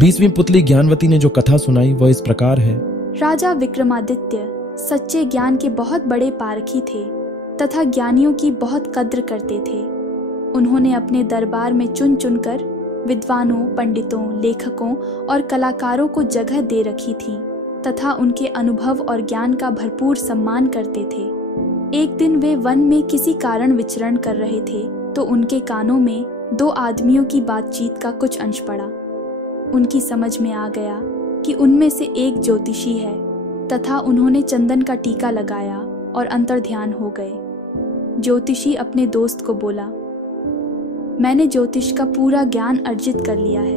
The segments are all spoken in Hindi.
20वीं पुतली ज्ञानवती ने जो कथा सुनाई वह इस प्रकार है। राजा विक्रमादित्य सच्चे ज्ञान के बहुत बड़े पारखी थे तथा ज्ञानियों की बहुत कद्र करते थे। उन्होंने अपने दरबार में चुन चुनकर विद्वानों, पंडितों, लेखकों और कलाकारों को जगह दे रखी थी तथा उनके अनुभव और ज्ञान का भरपूर सम्मान करते थे। एक दिन वे वन में किसी कारण विचरण कर रहे थे तो उनके कानों में 2 आदमियों की बातचीत का कुछ अंश पड़ा। उनकी समझ में आ गया कि उनमें से एक ज्योतिषी है तथा उन्होंने चंदन का टीका लगाया और अंतर्ध्यान हो गए। ज्योतिषी अपने दोस्त को बोला, मैंने ज्योतिष का पूरा ज्ञान अर्जित कर लिया है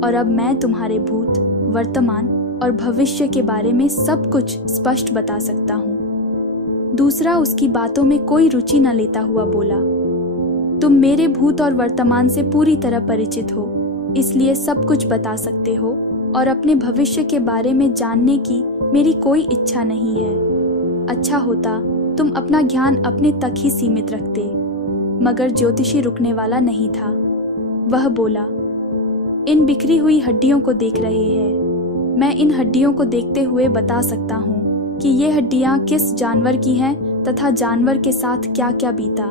और अब मैं तुम्हारे भूत, वर्तमान और भविष्य के बारे में सब कुछ स्पष्ट बता सकता हूँ। दूसरा उसकी बातों में कोई रुचि न लेता हुआ बोला, तुम मेरे भूत और वर्तमान से पूरी तरह परिचित हो, इसलिए सब कुछ बता सकते हो और अपने भविष्य के बारे में जानने की मेरी कोई इच्छा नहीं है। अच्छा होता तुम अपना ज्ञान अपने तक ही सीमित रखते। मगर ज्योतिषी रुकने वाला नहीं था। वह बोला, इन बिखरी हुई हड्डियों को देख रहे हैं। मैं इन हड्डियों को देखते हुए बता सकता हूँ कि ये हड्डियाँ किस जानवर की हैं तथा जानवर के साथ क्या क्या बीता।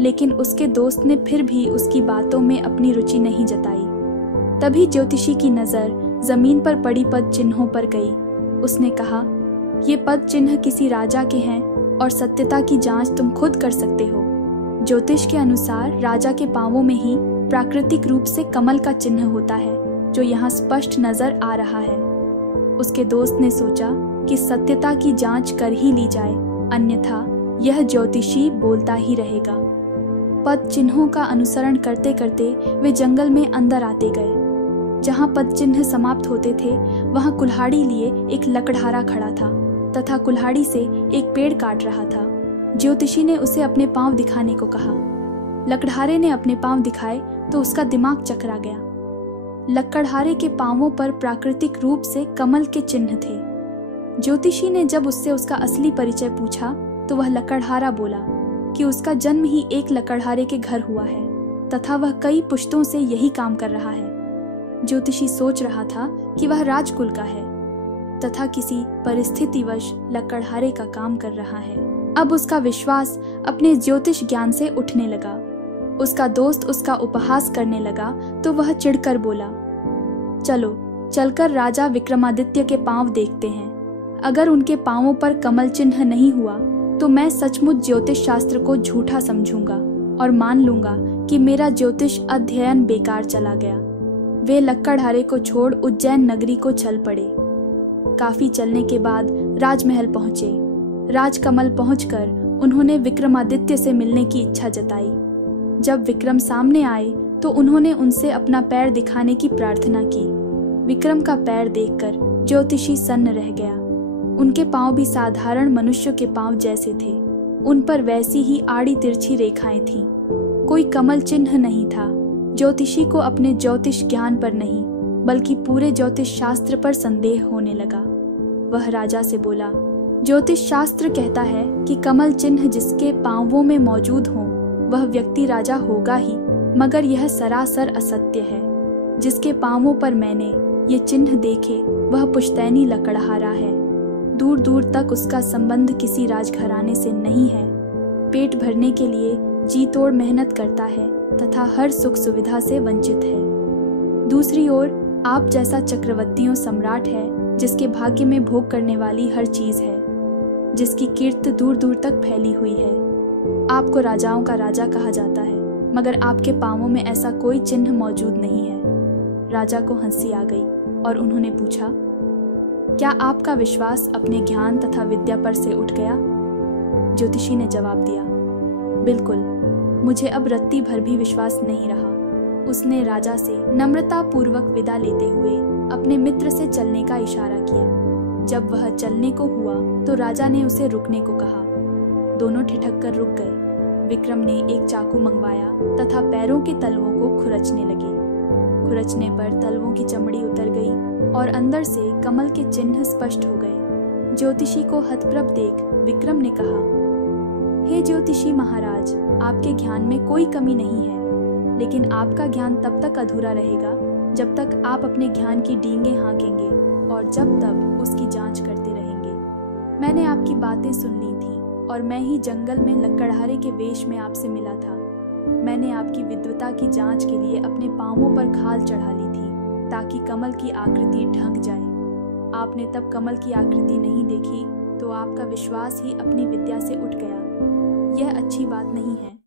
लेकिन उसके दोस्त ने फिर भी उसकी बातों में अपनी रुचि नहीं जताई। तभी ज्योतिषी की नज़र जमीन पर पड़ी पद चिन्हों पर गई। उसने कहा, ये पद चिन्ह किसी राजा के हैं और सत्यता की जांच तुम खुद कर सकते हो। ज्योतिष के अनुसार राजा के पांवों में ही प्राकृतिक रूप से कमल का चिन्ह होता है जो यहाँ स्पष्ट नजर आ रहा है। उसके दोस्त ने सोचा कि सत्यता की जांच कर ही ली जाए, अन्यथा यह ज्योतिषी बोलता ही रहेगा। पद चिन्हों का अनुसरण करते करते वे जंगल में अंदर आते गए। जहाँ पद चिन्ह समाप्त होते थे वहाँ कुल्हाड़ी लिए एक लकड़हारा खड़ा था तथा कुल्हाड़ी से एक पेड़ काट रहा था। ज्योतिषी ने उसे अपने पांव दिखाने को कहा। लकड़हारे ने अपने पांव दिखाए तो उसका दिमाग चकरा गया। लकड़हारे के पांवों पर प्राकृतिक रूप से कमल के चिन्ह थे। ज्योतिषी ने जब उससे उसका असली परिचय पूछा तो वह लकड़हारा बोला कि उसका जन्म ही एक लकड़हारे के घर हुआ है तथा वह कई पुश्तों से यही काम कर रहा है। ज्योतिषी सोच रहा था कि वह राजकुल का है तथा किसी परिस्थितिवश लकड़हारे का काम कर रहा है। अब उसका विश्वास अपने ज्योतिष ज्ञान से उठने लगा। उसका दोस्त उसका उपहास करने लगा तो वह चिढ़कर बोला, चलो चलकर राजा विक्रमादित्य के पांव देखते हैं। अगर उनके पांवों पर कमल चिन्ह नहीं हुआ तो मैं सचमुच ज्योतिष शास्त्र को झूठा समझूंगा और मान लूंगा कि मेरा ज्योतिष अध्ययन बेकार चला गया। वे लक्कड़हारे को छोड़ उज्जैन नगरी को चल पड़े। काफी चलने के बाद राजमहल पहुंचे। राजकमल पहुंचकर उन्होंने विक्रमादित्य से मिलने की इच्छा जताई। जब विक्रम सामने आए तो उन्होंने उनसे अपना पैर दिखाने की प्रार्थना की। विक्रम का पैर देखकर ज्योतिषी सन्न रह गया। उनके पांव भी साधारण मनुष्य के पांव जैसे थे। उन पर वैसी ही आड़ी तिरछी रेखाएं थीं। कोई कमल चिन्ह नहीं था। ज्योतिषी को अपने ज्योतिष ज्ञान पर नहीं बल्कि पूरे ज्योतिष शास्त्र पर संदेह होने लगा। वह राजा से बोला, ज्योतिष शास्त्र कहता है कि कमल चिन्ह जिसके पांवों में मौजूद हो वह व्यक्ति राजा होगा ही, मगर यह सरासर असत्य है। जिसके पांवों पर मैंने ये चिन्ह देखे वह पुश्तैनी लकड़हारा है। दूर दूर तक उसका संबंध किसी राजघराने से नहीं है। पेट भरने के लिए जी तोड़ मेहनत करता है तथा हर सुख सुविधा से वंचित है। दूसरी ओर आप जैसा चक्रवर्तियों सम्राट है जिसके भाग्य में भोग करने वाली हर चीज है, जिसकी कीर्ति दूर दूर तक फैली हुई है। आपको राजाओं का राजा कहा जाता है, मगर आपके पांवों में ऐसा कोई चिन्ह मौजूद नहीं है। राजा को हंसी आ गई और उन्होंने पूछा, क्या आपका विश्वास अपने ज्ञान तथा विद्या पर से उठ गया? ज्योतिषी ने जवाब दिया, बिल्कुल, मुझे अब रत्ती भर भी विश्वास नहीं रहा। उसने राजा से नम्रता पूर्वक विदा लेते हुए अपने मित्र से चलने का इशारा किया। जब वह चलने को हुआ तो राजा ने उसे रुकने को कहा। दोनों ठिठक कर रुक गए। विक्रम ने एक चाकू मंगवाया तथा पैरों के तलवों को खुरचने लगे। खुरचने पर तलवों की चमड़ी उतर गई और अंदर से कमल के चिन्ह स्पष्ट हो गए। ज्योतिषी को हतप्रभ देख विक्रम ने कहा, हे ज्योतिषी महाराज, आपके ज्ञान में कोई कमी नहीं है, लेकिन आपका ज्ञान तब तक अधूरा रहेगा जब तक आप अपने ज्ञान की डींगें हाँकेंगे और जब तब उसकी जांच करते रहेंगे। मैंने आपकी बातें सुन ली थी और मैं ही जंगल में लकड़हारे के वेश में आपसे मिला था। मैंने आपकी विद्वता की जांच के लिए अपने पांवों पर खाल चढ़ा ली थी ताकि कमल की आकृति ढंक जाए। आपने तब कमल की आकृति नहीं देखी तो आपका विश्वास ही अपनी विद्या से उठ गया। यह अच्छी बात नहीं है।